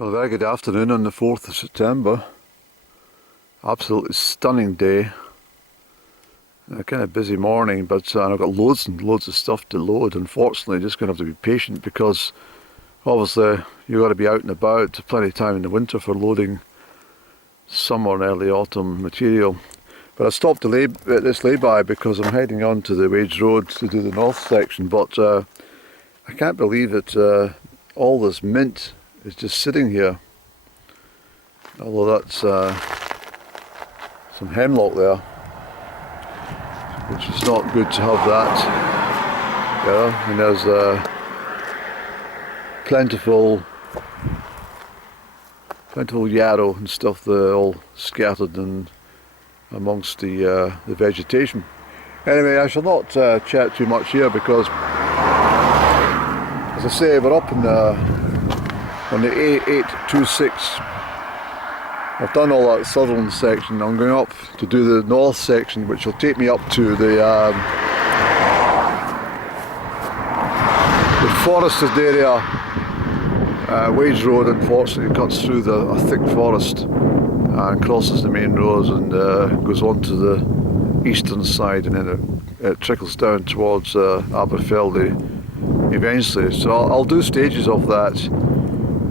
Well, a very good afternoon on the 4th of September. Absolutely stunning day. A kind of busy morning, but I've got loads and loads of stuff to load. Unfortunately, just going to have to be patient because obviously you've got to be out and about. Plenty of time in the winter for loading summer and early autumn material. But I stopped at this lay-by because I'm heading on to the Wage Road to do the north section. But I can't believe that all this mint is just sitting here. Although that's some hemlock there, which is not good to have that. Yeah, and there's plentiful yarrow and stuff there, all scattered and amongst the vegetation. Anyway, I shall not chat too much here because, as I say, we're up in on the A826. I've done all that southern section. I'm going up to do the north section, which will take me up to the forested area. Wage Road, unfortunately, cuts through a thick forest and crosses the main roads and goes on to the eastern side, and then it trickles down towards Aberfeldy eventually. So I'll do stages of that.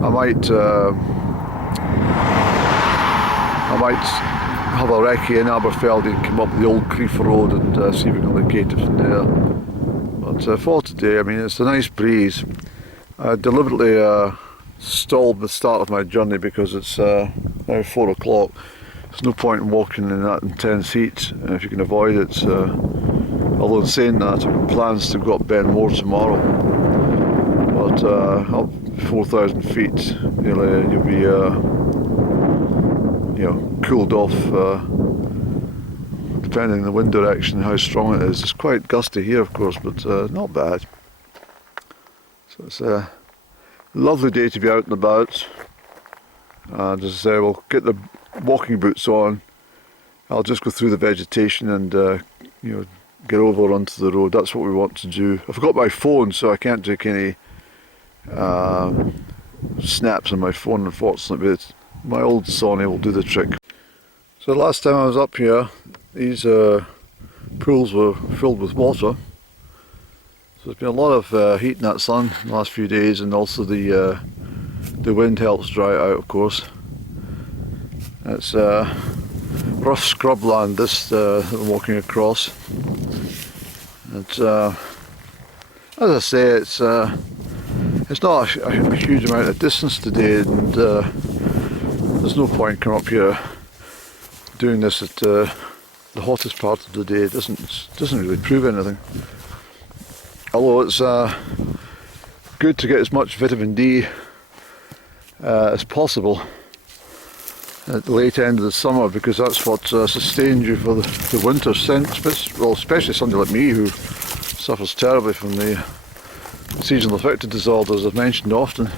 I might have a recce in Aberfeldy and come up the old Crieff road and see if we can locate it from there. But for today, I mean, it's a nice breeze. I deliberately stalled the start of my journey because it's now 4 o'clock. There's no point in walking in that intense heat if you can avoid it. Although in saying that, I've got plans to go up Ben More tomorrow. But up 4,000 feet, you'll be cooled off depending on the wind direction and how strong it is. It's quite gusty here, of course, but not bad. So it's a lovely day to be out and about. And as I say, we'll get the walking boots on. I'll just go through the vegetation and get over onto the road. That's what we want to do. I forgot my phone, so I can't take any snaps on my phone, unfortunately, but my old Sony will do the trick. So last time I was up here, these pools were filled with water. So there's been a lot of heat in that sun in the last few days, and also the wind helps dry it out, of course. It's rough scrubland this that I'm walking across. It's as I say, it's not a huge amount of distance today, and there's no point coming up here doing this at the hottest part of the day. It doesn't really prove anything. Although it's good to get as much vitamin D as possible at the late end of the summer, because that's what sustains you for the winter. Well, especially somebody like me who suffers terribly from the seasonal affective disorders I've mentioned often.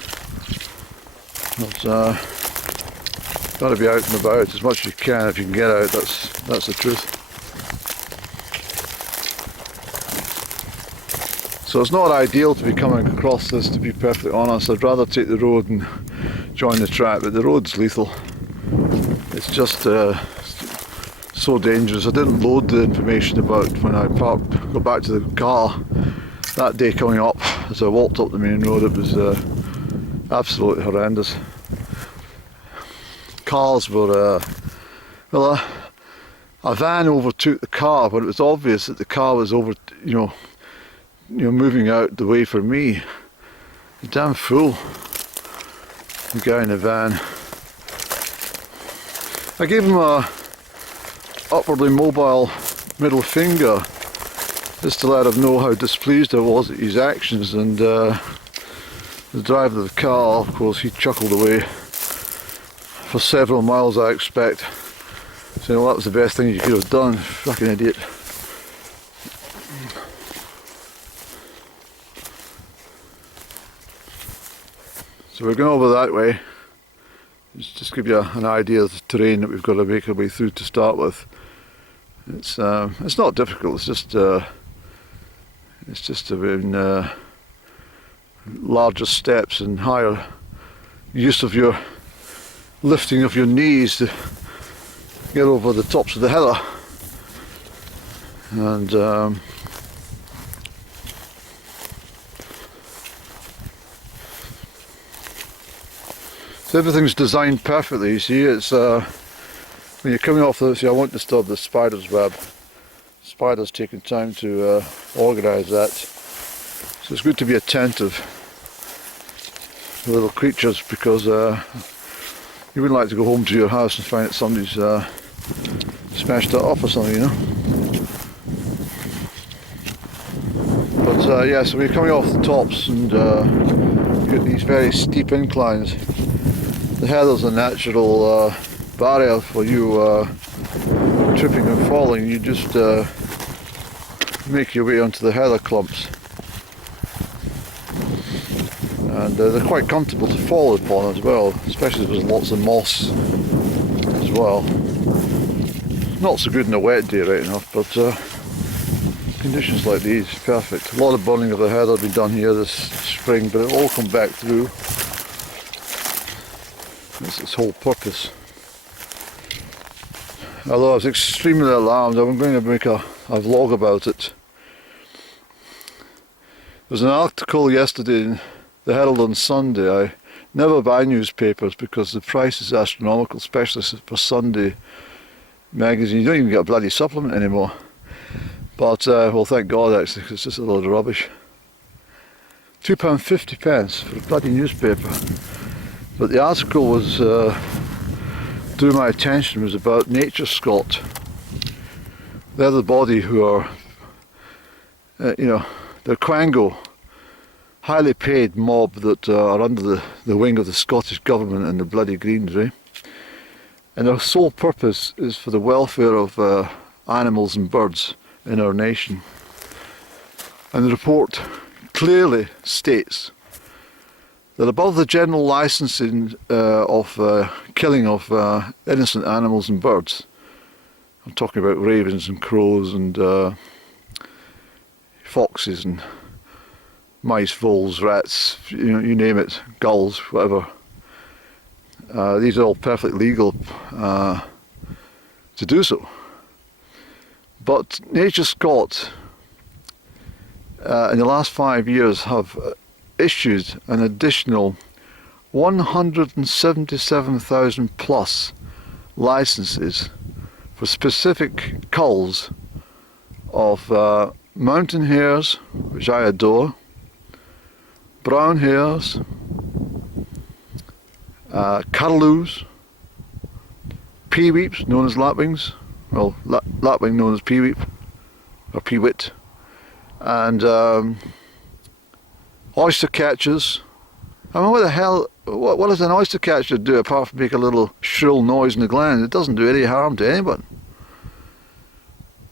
But got to be out and about as much as you can. If you can get out, that's the truth. So it's not ideal to be coming across this, to be perfectly honest. I'd rather take the road and join the track, but the road's lethal. It's just so dangerous. I didn't load the information about when I got back to the car that day coming up. As I walked up the main road, it was absolutely horrendous. Cars were, a van overtook the car, but it was obvious that the car was moving out the way for me. The damn fool, the guy in the van. I gave him a upwardly mobile middle finger just to let him know how displeased I was at his actions, and the driver of the car, of course, he chuckled away for several miles, I expect, saying, well, that was the best thing you could have done, fucking idiot. So we're going over that way. Just give you an idea of the terrain that we've got to make our way through to start with. It's not difficult. It's just larger steps and higher use of your lifting of your knees to get over the tops of the heather. And so everything's designed perfectly. You see, it's when you're coming off the, see, I won't disturb the spider's web. Spider's taking time to organise that. So it's good to be attentive to little creatures, because you wouldn't like to go home to your house and find that somebody's smashed it up or something, you know. But yeah, so we're coming off the tops and you get these very steep inclines. The heather's a natural barrier for you tripping and falling. You just make your way onto the heather clumps, and they're quite comfortable to fall upon as well, especially if there's lots of moss as well. Not so good in a wet day, right enough, but conditions like these, perfect. A lot of burning of the heather been done here this spring, but it'll all come back through. That's its whole purpose. Although I was extremely alarmed, I'm going to make a vlog about it. There was an article yesterday in the Herald on Sunday. I never buy newspapers because the price is astronomical, especially for Sunday magazine. You don't even get a bloody supplement anymore. But, well, thank God actually, because it's just a load of rubbish. £2.50 for a bloody newspaper. But the article was, drew my attention, was about Nature Scot. They're the body who are, you know, they're Quango, highly paid mob that are under the wing of the Scottish Government and the bloody Greens, eh? And their sole purpose is for the welfare of animals and birds in our nation. And the report clearly states that above the general licensing of killing of innocent animals and birds, I'm talking about ravens and crows and foxes and mice, voles, rats, you know, you name it, gulls, whatever. These are all perfectly legal to do so. But Nature Scot in the last 5 years have issued an additional 177,000 plus licenses for specific culls of mountain hares, which I adore, brown hares, curlews, peeweeps known as lapwings, well, lapwing known as peeweep or peewit, and oyster catchers. I mean, what the hell, what does an oyster catcher do apart from make a little shrill noise in the glen? It doesn't do any harm to anyone.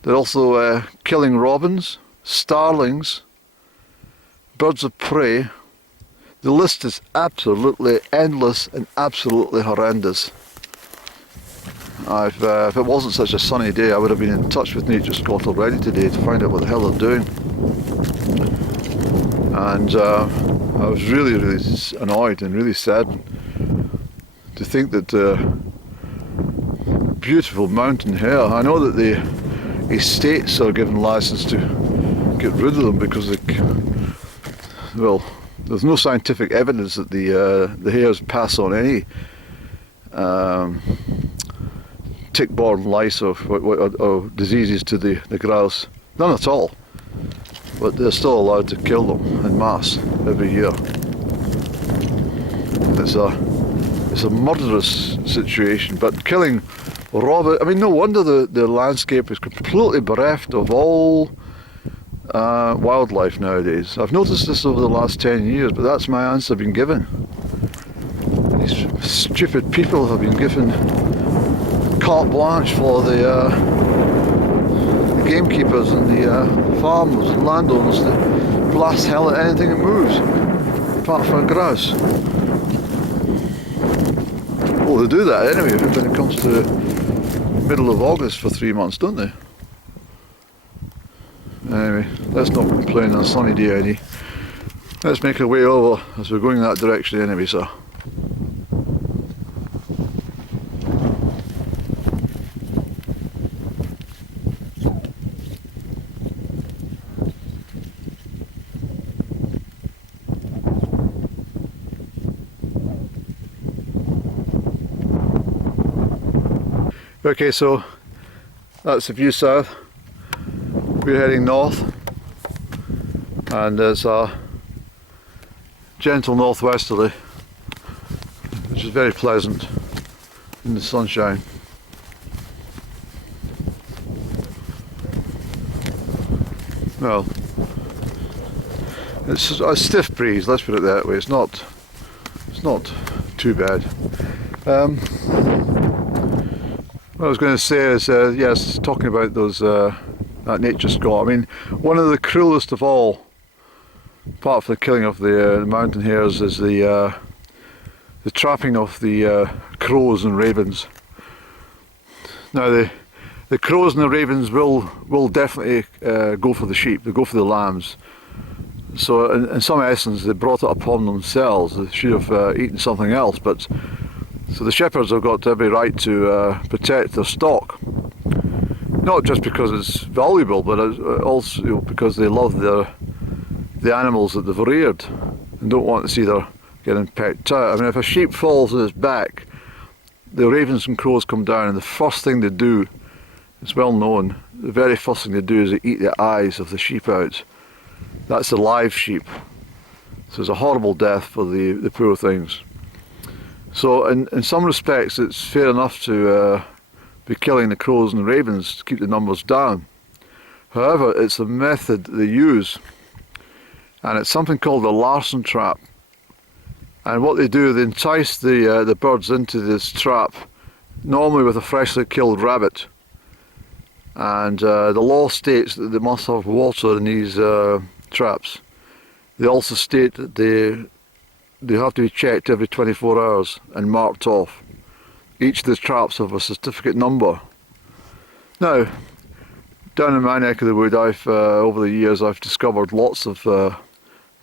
They're also killing robins, starlings, birds of prey. The list is absolutely endless and absolutely horrendous. If it wasn't such a sunny day, I would have been in touch with Nature Scot already today to find out what the hell they're doing. And I was really, really annoyed and really saddened to think that beautiful mountain hare, I know that the estates are given license to get rid of them because they, well, there's no scientific evidence that the hares pass on any tick-borne lice or diseases to the grouse. None at all. But they're still allowed to kill them en masse every year. It's a murderous situation. But killing robin, I mean, no wonder the landscape is completely bereft of all wildlife nowadays. I've noticed this over the last 10 years, but that's my answer been given. These stupid people have been given carte blanche for the gamekeepers and the farmers and landowners to blast hell at anything that moves, apart from a grouse. Well, they do that anyway when it comes to middle of August for 3 months, don't they? Anyway, let's not complain on a sunny day any. Let's make our way over as we're going in that direction anyway, sir. Okay, so that's the view south. We're heading north, and there's a gentle northwesterly, which is very pleasant in the sunshine. Well, it's a stiff breeze, let's put it that way. It's not too bad. What I was going to say is, yes, talking about those that nature score. I mean, one of the cruelest of all, apart from the killing of the mountain hares, is the trapping of the crows and ravens. Now, the crows and the ravens will definitely go for the sheep. They go for the lambs. So, in some essence, they brought it upon themselves. They should have eaten something else, but. So the shepherds have got every right to protect their stock, not just because it's valuable, but also because they love the animals that they've reared and don't want to see them getting pecked out. I mean, if a sheep falls on its back, the ravens and crows come down, and the first thing they do, it's well known, the very first thing they do is they eat the eyes of the sheep out. That's the live sheep. So it's a horrible death for the poor things. So in some respects it's fair enough to be killing the crows and the ravens to keep the numbers down. However, it's a method they use, and it's something called a larcen trap. And what they do, they entice the birds into this trap, normally with a freshly killed rabbit. And the law states that they must have water in these traps. They also state that they have to be checked every 24 hours and marked off. Each of the traps have a certificate number. Now, down in my neck of the wood, I've over the years I've discovered lots of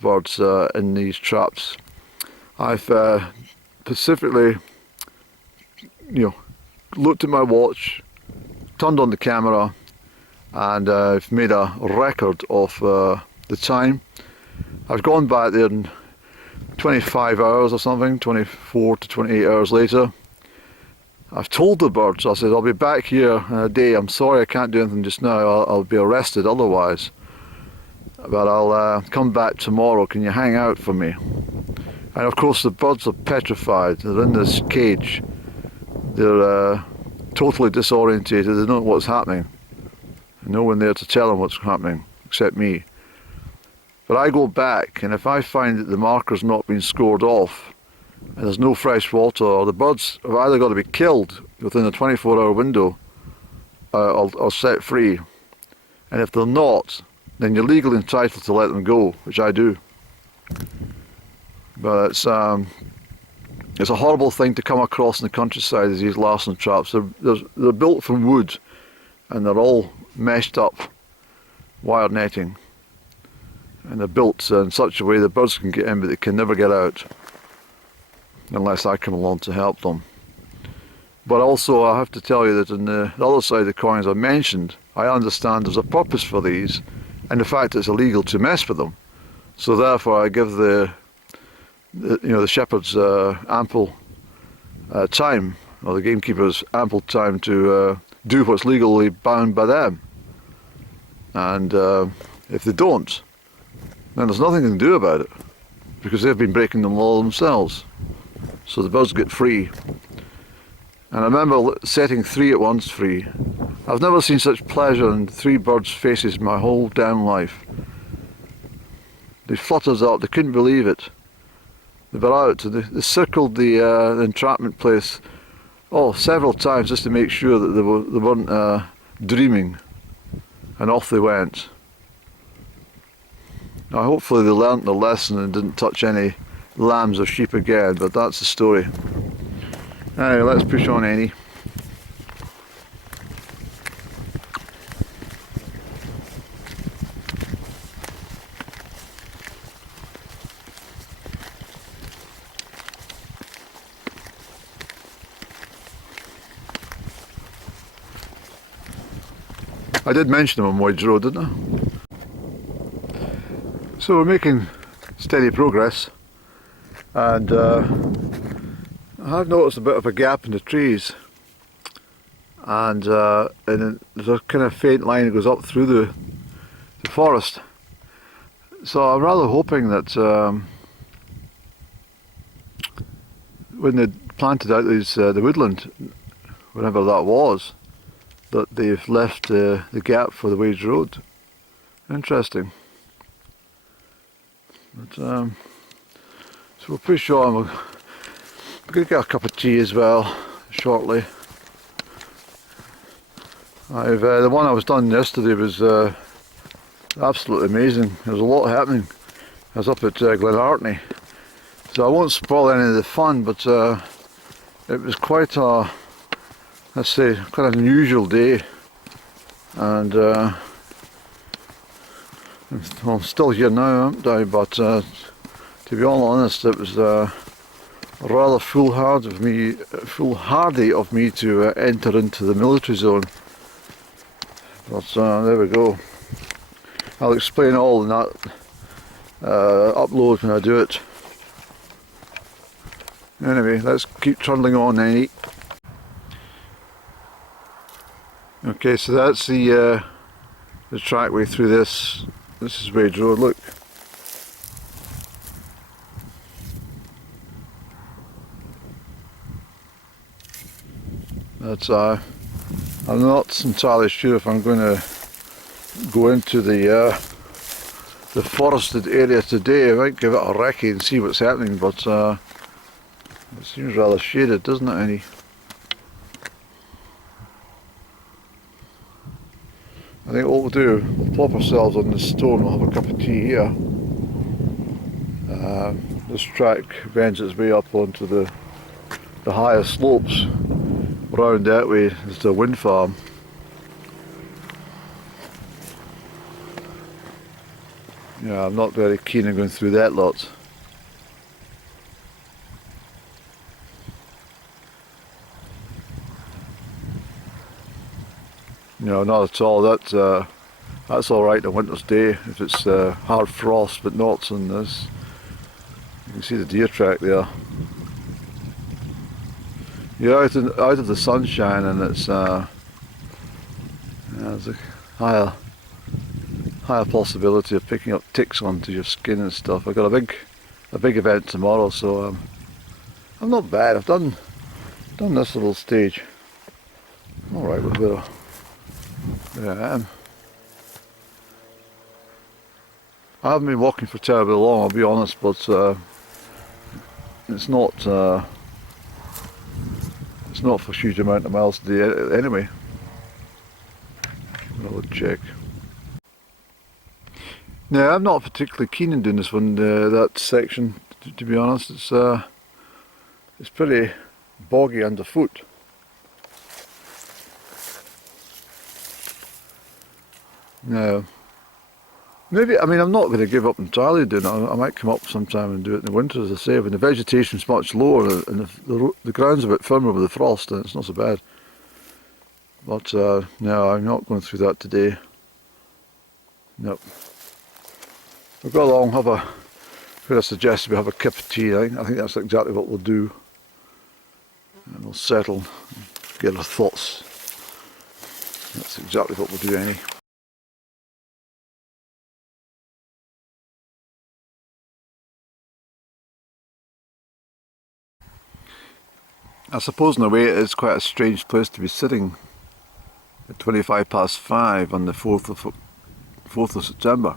birds in these traps. I've specifically, looked at my watch, turned on the camera, and I've made a record of the time. I've gone back there and 25 hours or something, 24 to 28 hours later. I've told the birds, I said, I'll be back here in a day. I'm sorry I can't do anything just now, I'll be arrested otherwise. But I'll come back tomorrow, can you hang out for me? And of course the birds are petrified, they're in this cage. They're totally disorientated, they don't know what's happening. And no one there to tell them what's happening, except me. But I go back, and if I find that the marker's not been scored off, and there's no fresh water, or the birds have either got to be killed within a 24-hour window, or set free. And if they're not, then you're legally entitled to let them go, which I do. But it's a horrible thing to come across in the countryside, these larcen traps. They're built from wood, and they're all meshed up wire netting. And they're built in such a way the birds can get in, but they can never get out unless I come along to help them. But also I have to tell you that on the other side of the coin, as I mentioned, I understand there's a purpose for these, and the fact it's illegal to mess with them. So therefore I give the shepherds ample time, or the gamekeepers ample time to do what's legally bound by them. And if they don't, then there's nothing they can do about it, because they've been breaking the law themselves. So the birds get free. And I remember setting 3 at once free. I've never seen such pleasure in 3 birds' faces in my whole damn life. They fluttered up, they couldn't believe it. They were out, they circled the entrapment place several times just to make sure that they weren't dreaming, and off they went. Now hopefully they learnt the lesson and didn't touch any lambs or sheep again, but that's the story. Anyway, let's push on, Annie. I did mention them on Lloyd's Road, didn't I? So we're making steady progress, and I have noticed a bit of a gap in the trees, and there's a kind of faint line that goes up through the forest. So I'm rather hoping that when they planted out the woodland, whenever that was, that they've left the gap for the Wage Road. Interesting. But, so we'll push on. We're going to get a cup of tea as well shortly. The one I was done yesterday was absolutely amazing. There was a lot happening. I was up at Glen, so I won't spoil any of the fun, but it was quite a, let's say, quite an unusual day, and I'm still here now, haven't I? But to be all honest, it was rather foolhardy of me to enter into the military zone. But there we go. I'll explain all in that upload when I do it. Anyway, let's keep trundling on then. Okay, so that's the trackway through this. This is Wage Road, look. That's I'm not entirely sure if I'm going to go into the forested area today. I might give it a recce and see what's happening, but it seems rather shaded, doesn't it, Annie? I think what we'll do, we'll plop ourselves on this stone, we'll have a cup of tea here. This track bends its way up onto the higher slopes. Round that way is the wind farm. Yeah, I'm not very keen on going through that lot. No, not at all. That's all right on a winter's day if it's hard frost, but not on this. You can see the deer track there. You're out of the sunshine, and it's there's a higher possibility of picking up ticks onto your skin and stuff. I've got a big event tomorrow, so I'm not bad. I've done this little stage. All right, with there I am. I haven't been walking for terribly long, I'll be honest, but it's not for a huge amount of miles a day anyway. I'll check. No, I'm not particularly keen on doing this one, that section, to be honest. It's pretty boggy underfoot. No. Maybe, I mean, I'm not going to give up entirely doing it. I might come up sometime and do it in the winter, as I say, when the vegetation's much lower and the ground's a bit firmer with the frost, and it's not so bad. But no, I'm not going through that today. Nope. We'll go along, I suggest we have a cup of tea. I think that's exactly what we'll do. And we'll settle, get our thoughts. That's exactly what we'll do, Annie. I suppose in a way it is quite a strange place to be sitting at 5:25 on the 4th of September.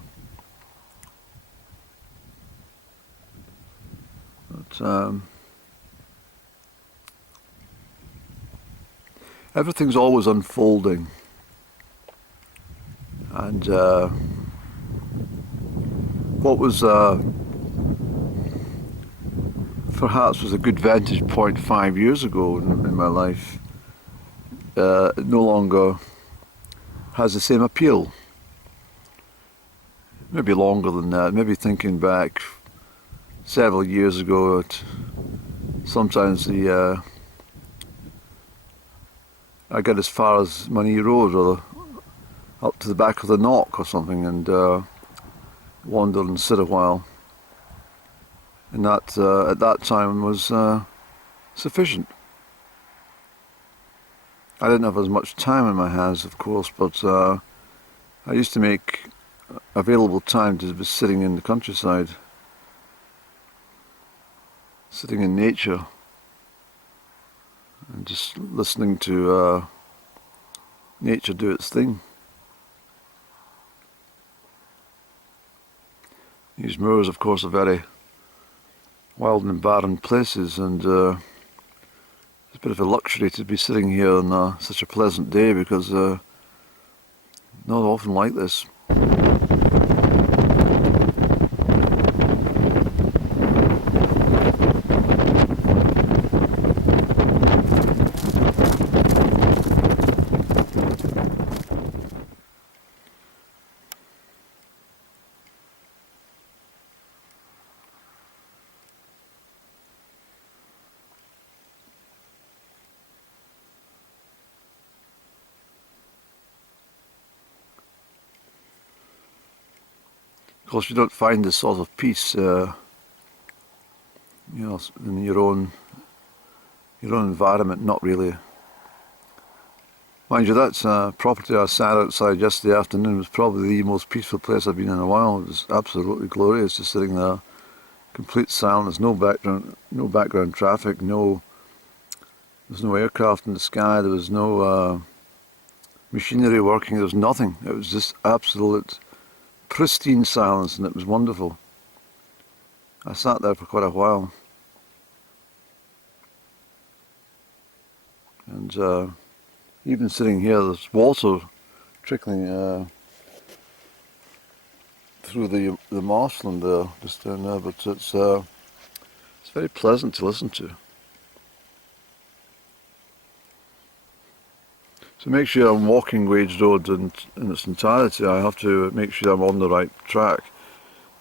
But everything's always unfolding, and what was perhaps was a good vantage point 5 years ago in my life no longer has the same appeal. Maybe longer than that, maybe thinking back several years ago, sometimes I get as far as Money Road or up to the back of the Knock or something and wander and sit a while. And that at that time was sufficient. I didn't have as much time in my hands, of course, but I used to make available time to be sitting in the countryside, sitting in nature, and just listening to nature do its thing. These moors, of course, are very wild and barren places, and it's a bit of a luxury to be sitting here on such a pleasant day, because not often like this. Of course, you don't find this sort of peace, you know, in your own environment. Not really. Mind you, that property I sat outside yesterday afternoon was probably the most peaceful place I've been in a while. It was absolutely glorious, just sitting there, complete silence, no background traffic, there was no aircraft in the sky, there was no machinery working, there was nothing. It was just absolute pristine silence, and it was wonderful. I sat there for quite a while, and even sitting here, there's water trickling through the marshland there, just down there, but it's very pleasant to listen to. To make sure I'm walking Wage Road in its entirety, I have to make sure I'm on the right track.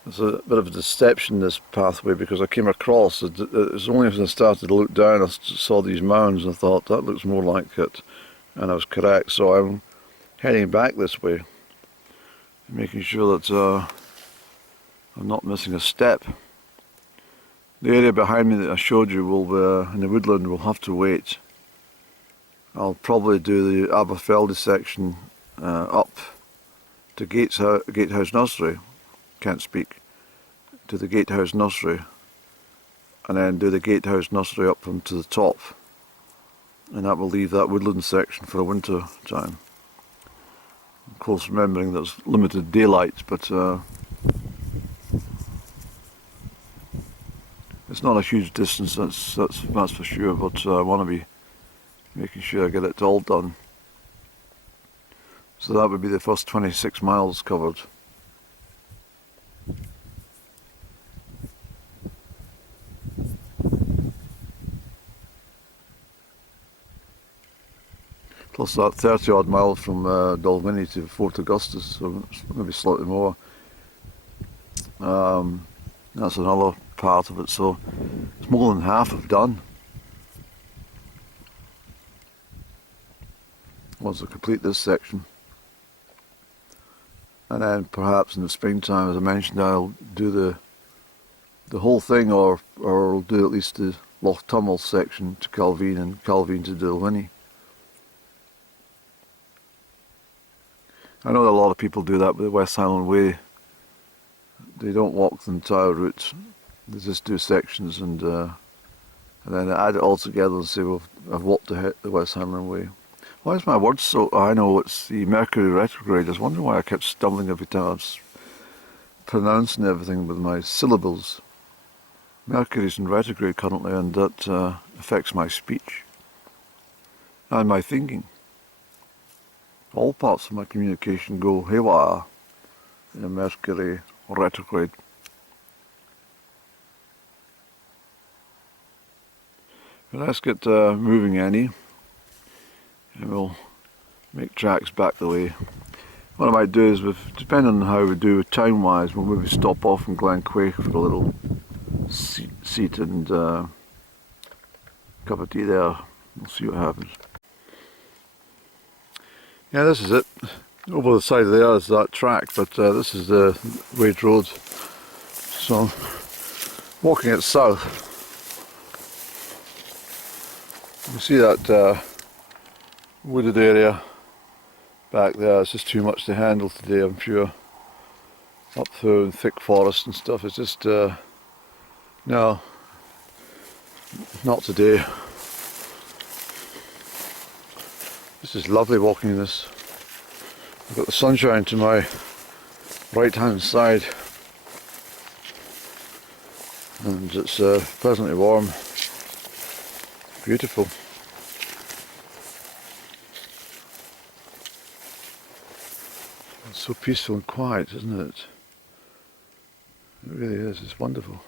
There's a bit of a deception, this pathway, because I came across, it was only as I started to look down I saw these mounds and I thought, that looks more like it, and I was correct. So I'm heading back this way, making sure that I'm not missing a step. The area behind me that I showed you in the woodland will have to wait. I'll probably do the Aberfeldy section up to Gatehouse Nursery, can't speak, to the Gatehouse Nursery, and then do the Gatehouse Nursery up onto the top, and that will leave that woodland section for a winter time. Of course, remembering there's limited daylight, but it's not a huge distance, that's for sure, but I want to be making sure I get it all done. So that would be the first 26 miles covered. Plus that 30 odd miles from Dalwhinnie to Fort Augustus, so it's maybe slightly more. That's another part of it, so it's more than half I've done. Once I complete this section, and then perhaps in the springtime, as I mentioned, I'll do the whole thing, or I'll do at least the Loch Tummel section to Calveen and Calveen to Dalwhinnie. I know that a lot of people do that with the West Highland Way. They don't walk the entire route, they just do sections, and then add it all together and say, well, I've walked the West Highland Way. Why is my words so... I know it's the Mercury retrograde. I was wondering why I kept stumbling every time I was pronouncing everything with my syllables. Mercury's in retrograde currently, and that affects my speech and my thinking. All parts of my communication go haywire in a Mercury retrograde. But let's get moving, Annie, and we'll make tracks back the way. What I might do is, depending on how we do time-wise, we'll maybe stop off in Glen Cochill for a little seat and cup of tea there. We'll see what happens. Yeah, this is it. Over the side there is that track, but this is the Wage Road. So, walking it south, you see that wooded area back there. It's just too much to handle today, I'm sure. Up through thick forest and stuff, it's just, no, not today. This is lovely walking in this. I've got the sunshine to my right hand side and it's pleasantly warm. Beautiful. It's so peaceful and quiet, isn't it? It really is, it's wonderful.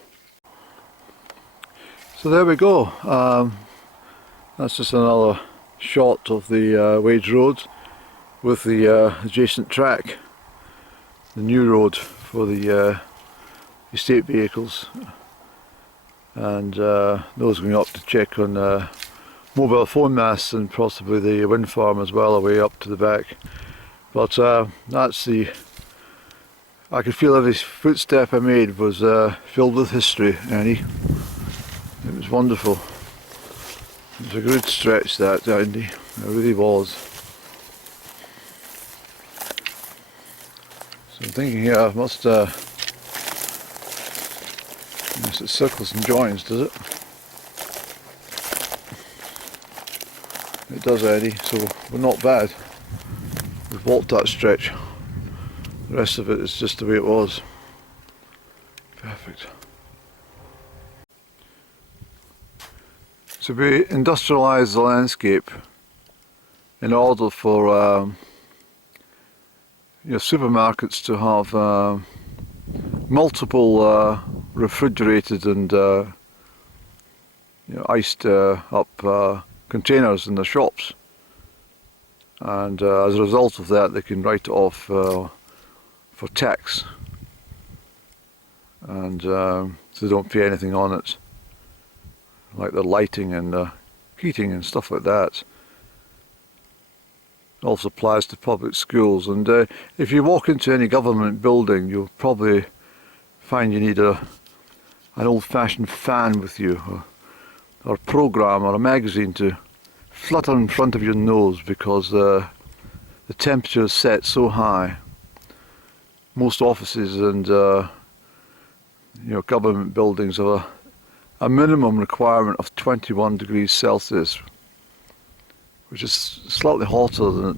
So there we go. That's just another shot of the Wage Road with the adjacent track, the new road for the estate vehicles, and those going up to check on mobile phone masts and possibly the wind farm as well, away up to the back. But that's the, I could feel every footstep I made was filled with history, Annie. It was wonderful. It was a good stretch that, Andy. It really was. So I'm thinking here, I must, yes, it circles and joins, does it? It does, Eddie, so we're not bad. We've walked that stretch. The rest of it is just the way it was. Perfect. So we industrialise the landscape in order for supermarkets to have multiple refrigerated and iced up containers in the shops, and as a result of that they can write it off for tax, and so they don't pay anything on it, like the lighting and the heating and stuff like that. It also applies to public schools, and if you walk into any government building you'll probably find you need an old-fashioned fan with you, or a programme or a magazine to flutter in front of your nose, because the temperature is set so high. Most offices and government buildings have a minimum requirement of 21 degrees Celsius, which is slightly hotter than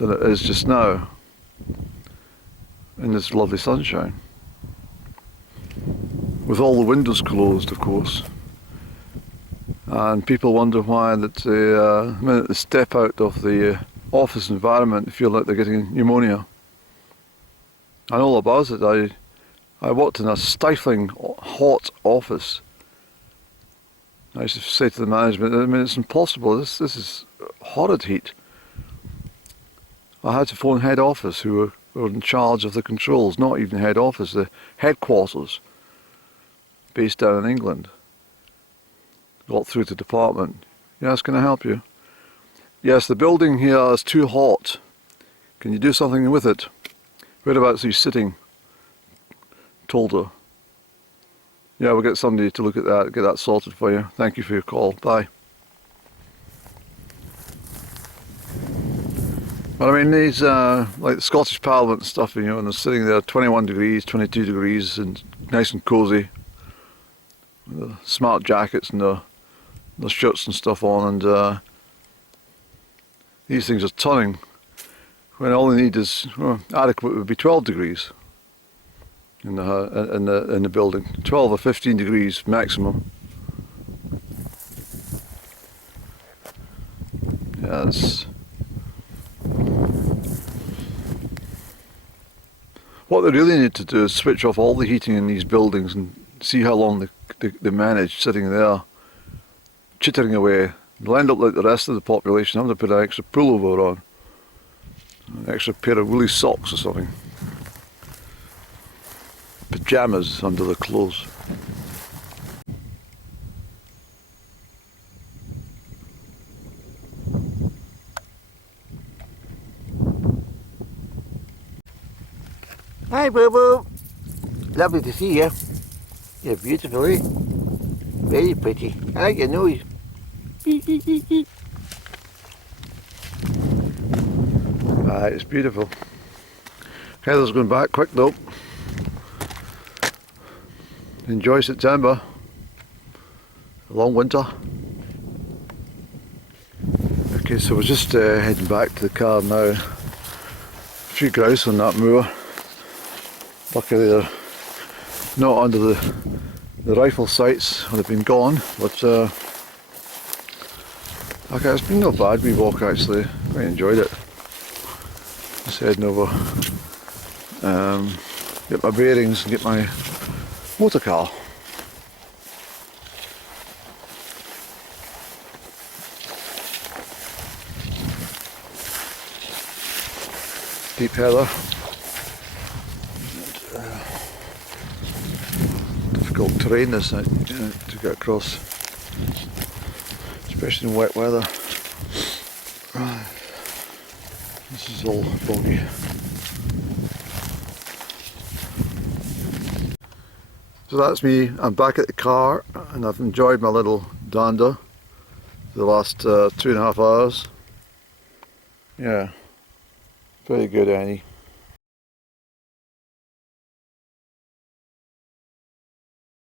it is just now in this lovely sunshine, with all the windows closed, of course. And people wonder why that the minute they step out of the office environment they feel like they're getting pneumonia. I know all about it. I worked in a stifling hot office. I used to say to the management, I mean, it's impossible, this is horrid heat. I had to phone head office, who were in charge of the controls, not even head office, the headquarters, based down in England. Got through to the department. Yes, can I help you? Yes, the building here is too hot. Can you do something with it? Whereabouts are you sitting? Told her. Yeah, we'll get somebody to look at that, get that sorted for you. Thank you for your call. Bye. But I mean, these, like the Scottish Parliament stuff, and they're sitting there 21 degrees, 22 degrees, and nice and cosy. With the smart jackets and the shirts and stuff on, and these things are turning when all they need is, adequate would be 12 degrees in the building, 12 or 15 degrees maximum. Yes. What they really need to do is switch off all the heating in these buildings and see how long they manage sitting there, chittering away. They'll end up like the rest of the population, having to put an extra pullover on, an extra pair of woolly socks or something. Pyjamas under the clothes. Hi, Boo Boo. Lovely to see you. You're beautiful, eh? Very pretty. I like your nose. It's beautiful. Heather's going back quick though. Enjoy September. A long winter. Okay, so we're just heading back to the car now. A few grouse on that moor. Luckily they're not under the rifle sights, would have been gone, but okay, it's been not a bad wee walk actually. Quite enjoyed it. Just heading over, get my bearings and get my motor car. Deep heather. Difficult terrain this night to get across, especially in wet weather. This is all boggy. So that's me. I'm back at the car and I've enjoyed my little dander for the last 2.5 hours. Yeah, very good, Annie.